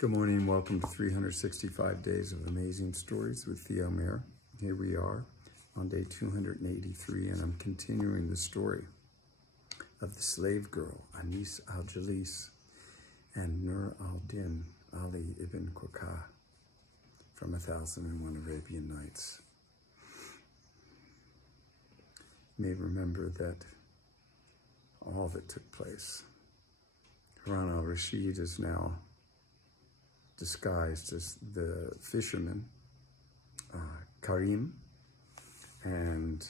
Good morning, welcome to 365 Days of Amazing Stories with Theo Mayer. Here we are on day 283, and I'm continuing the story of the slave girl, Anis al-Jalis, and Nur al-Din Ali ibn Khaqah from 1001 Arabian Nights. You may remember that all that took place. Harun al-Rashid is now disguised as the fisherman, Karim, and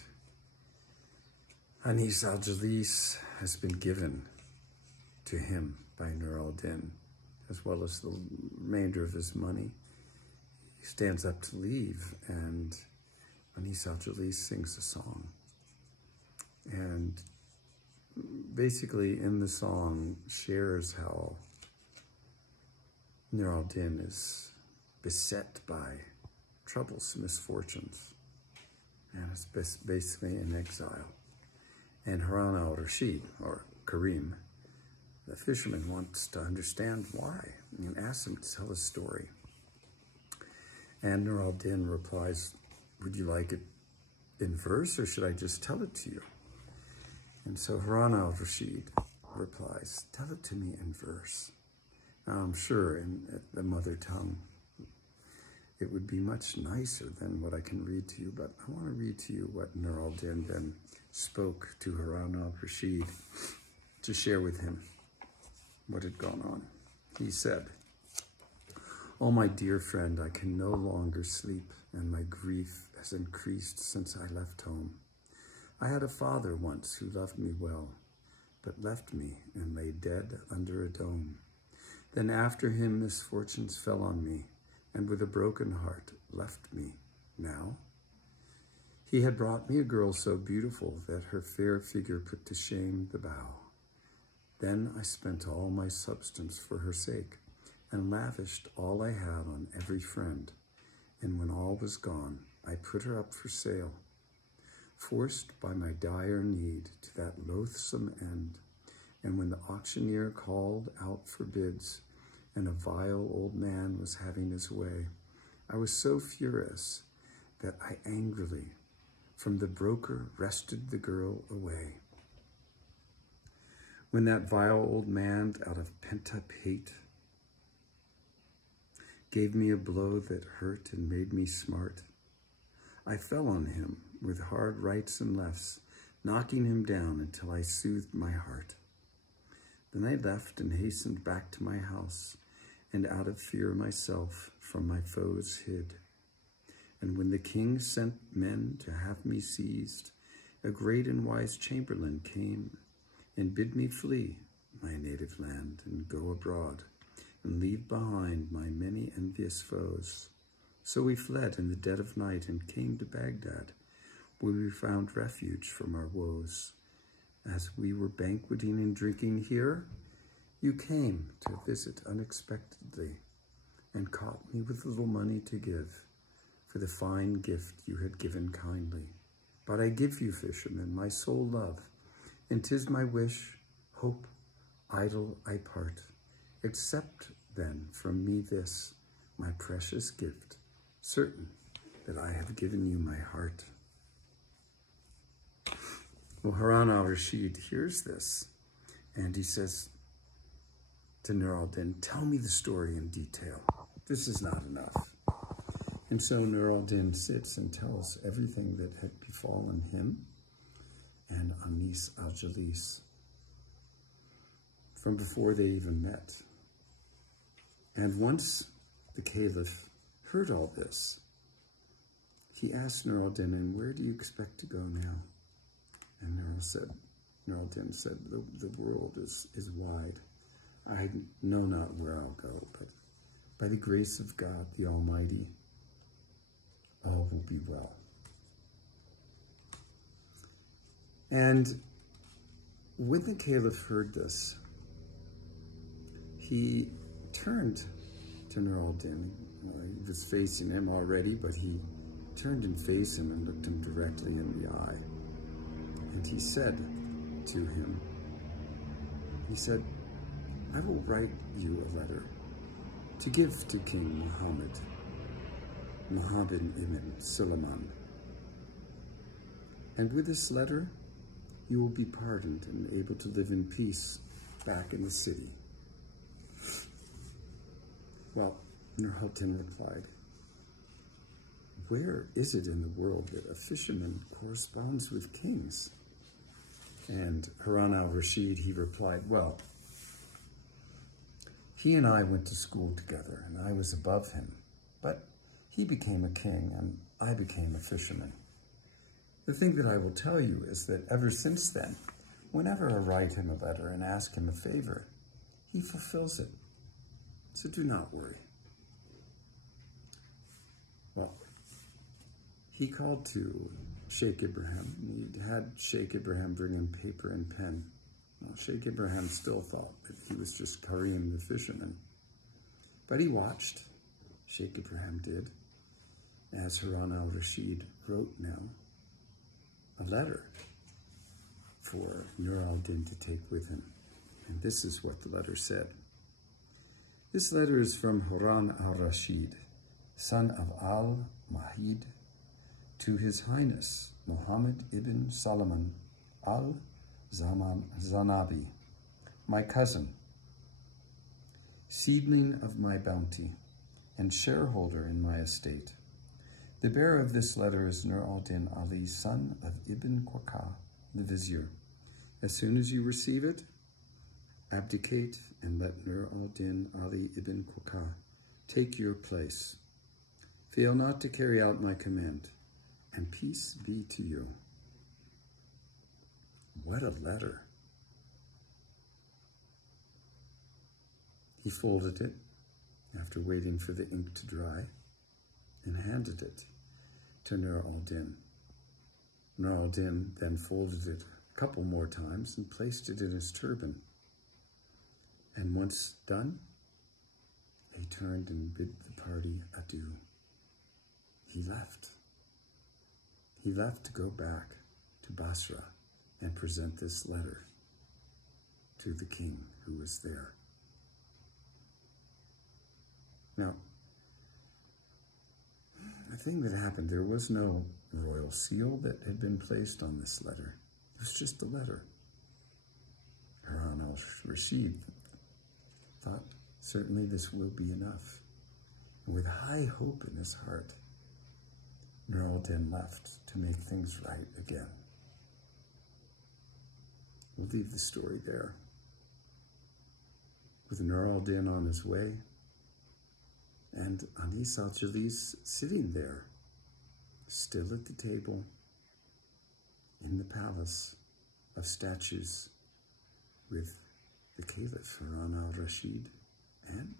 Anis al-Jalis has been given to him by Nur al-Din, as well as the remainder of his money. He stands up to leave, and Anis al-Jalis sings a song. And basically in the song shares how Nur al-Din is beset by troubles, misfortunes, and is basically in exile. And Harun al-Rashid, or Karim, the fisherman, wants to understand why and asks him to tell his story. And Nur al-Din replies, "Would you like it in verse, or should I just tell it to you?" And so Harun al-Rashid replies, "Tell it to me in verse." Now, I'm sure in the mother tongue, it would be much nicer than what I can read to you, but I want to read to you what Nur al-Din then spoke to Harun al-Rashid to share with him what had gone on. He said, "Oh, my dear friend, I can no longer sleep, and my grief has increased since I left home. I had a father once who loved me well, but left me and lay dead under a dome. Then after him misfortunes fell on me, and with a broken heart left me. Now he had brought me a girl so beautiful that her fair figure put to shame the bow. Then I spent all my substance for her sake, and lavished all I had on every friend. And when all was gone, I put her up for sale, forced by my dire need to that loathsome end. And when the auctioneer called out for bids, and a vile old man was having his way, I was so furious that I angrily from the broker wrested the girl away. When that vile old man, out of pent-up hate, gave me a blow that hurt and made me smart, I fell on him with hard rights and lefts, knocking him down until I soothed my heart. Then I left and hastened back to my house, and out of fear myself from my foes hid. And when the king sent men to have me seized, a great and wise chamberlain came and bid me flee my native land and go abroad and leave behind my many envious foes. So we fled in the dead of night and came to Baghdad, where we found refuge from our woes. As we were banqueting and drinking here, you came to visit unexpectedly and caught me with little money to give for the fine gift you had given kindly. But I give you, fisherman, my sole love, and 'tis my wish, hope, idle I part. Accept then from me this, my precious gift, certain that I have given you my heart." Well, Harun al-Rashid hears this, and he says to Nur al-Din, "Tell me the story in detail. This is not enough." And so Nur al-Din sits and tells everything that had befallen him and Anis al-Jalis from before they even met. And once the caliph heard all this, he asked Nur al-Din, "And where do you expect to go now?" And Nur al-Din said, the world is wide. I know not where I'll go, but by the grace of God, the Almighty, all will be well." And when the caliph heard this, he turned to Nur al-Din. Well, he was facing him already, but he turned and faced him and looked him directly in the eye. And he said to him, he said, "I will write you a letter to give to King Muhammad ibn Sulaiman. And with this letter, you will be pardoned and able to live in peace back in the city. Well, Nur al-Din replied, where is it in the world that a fisherman corresponds with kings? And Harun al-Rashid, he replied, well, he and I went to school together, and I was above him, but he became a king, and I became a fisherman. The thing that I will tell you is that ever since then, whenever I write him a letter and ask him a favor, he fulfills it. So do not worry. Well, he called to Sheikh Ibrahim, and he had Sheikh Ibrahim bring him paper and pen. Well, Sheikh Ibrahim still thought that he was just Karim the fisherman. But he watched, Sheikh Ibrahim did, as Harun al-Rashid wrote now a letter for Nur al-Din to take with him. And this is what the letter said. This letter is from Harun al-Rashid, son of al-Mahid, to His Highness Muhammad ibn Sulaiman al-Zanabi, my cousin, seedling of my bounty, and shareholder in my estate. The bearer of this letter is Nur al-Din Ali, son of Ibn Khaqah, the vizier. As soon as you receive it, abdicate and let Nur al-Din Ali ibn Khaqah take your place. Fail not to carry out my command, and peace be to you. What a letter. He folded it after waiting for the ink to dry and handed it to Nur al-Din. Nur al-Din then folded it a couple more times and placed it in his turban. And once done, he turned and bid the party adieu. He left. He left to go back to Basra and present this letter to the king who was there. Now, the thing that happened, there was no royal seal that had been placed on this letter. It was just a letter. Harun al-Rashid thought, certainly this will be enough. And with high hope in his heart, Nur al-Din left to make things right again. We'll leave the story there. With Nur al-Din on his way, and Anis al-Jalis sitting there, still at the table, in the palace of statues, with the Caliph Harun al-Rashid and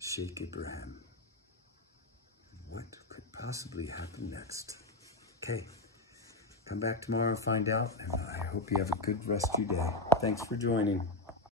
Sheikh Ibrahim. What could possibly happen next? Okay, come back tomorrow and find out, and I hope you have a good rest of your day. Thanks for joining.